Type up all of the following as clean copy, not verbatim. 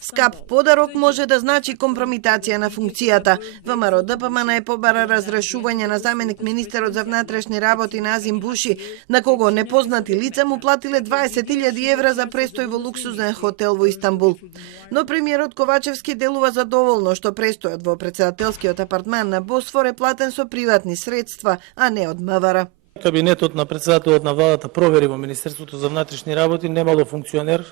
Скап подарок може да значи компромитација на функцијата. ВМРО ДПМН побара разрешување на заменик министерот за внатрешни работи Назим Буши, на кого непознати лица му платиле 20.000 евра за престој во луксузен хотел во Истанбул. Но премиерот Ковачевски делува задоволно што престојот во претседателскиот апартман на Босфор е платен со приватни средства, а не од МВР. Кабинетот на претседателот на владата провери во Министерството за внатрешни работи немало функционер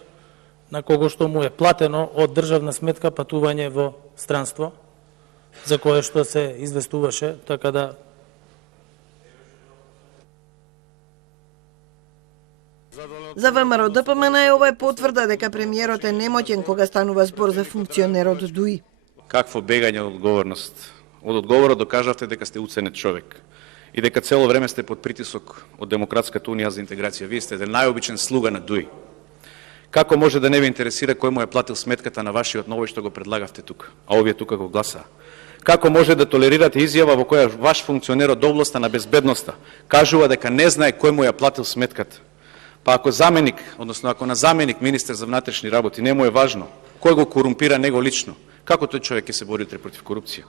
на кого што му е платено од државна сметка патување во странство, за кое што се известуваше, така да За ВМРО ДПМН ова е потврда дека премиерот е немоќен кога станува збор за функционерот ДУИ. Какво бегање од одговорност? Од одговорот докажавте дека сте уценет човек и дека цело време сте под притисок од Демократската унија за интеграција. Вие сте најобичен слуга на ДУИ. Како може да не ви интересира кој му е платил сметката на вашиот новој што го предлагавте тука, а овие тука го гласа? Како може да толерирате изјава во која ваш функционер од областа на безбедноста кажува дека не знае кој му ја платил сметката? Па ако заменик, односно ако на заменик министер за внатрешни работи не му е важно кој го корумпира него лично, како тој човек ќе се бори против корупција?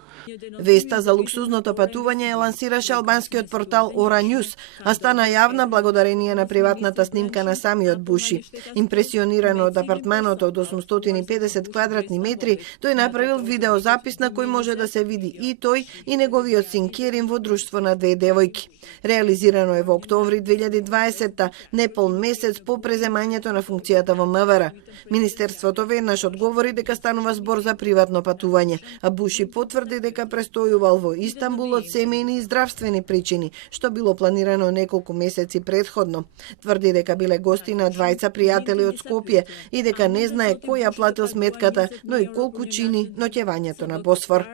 Веста за луксузното патување ја лансираше албанскиот портал Ора Ньюс, а стана јавна благодарение на приватната снимка на самиот Буши. Импресиониран од апартманот од 850 квадратни метри, тој направил видеозапис на кој може да се види и тој и неговиот син Керим во друштво на две девојки. Реализирано е во октомври 2020, непол месец по преземањето на функцијата во МВР. Министерството веднаш одговори дека станува збор за приватно патување, а Буши потврди дека престојувал во Истанбул од семејни и здравствени причини, што било планирано неколку месеци предходно. Тврди дека биле гости на двајца пријатели од Скопје и дека не знае кој ја платил сметката, но и колку чини ноќевањето на Босфор.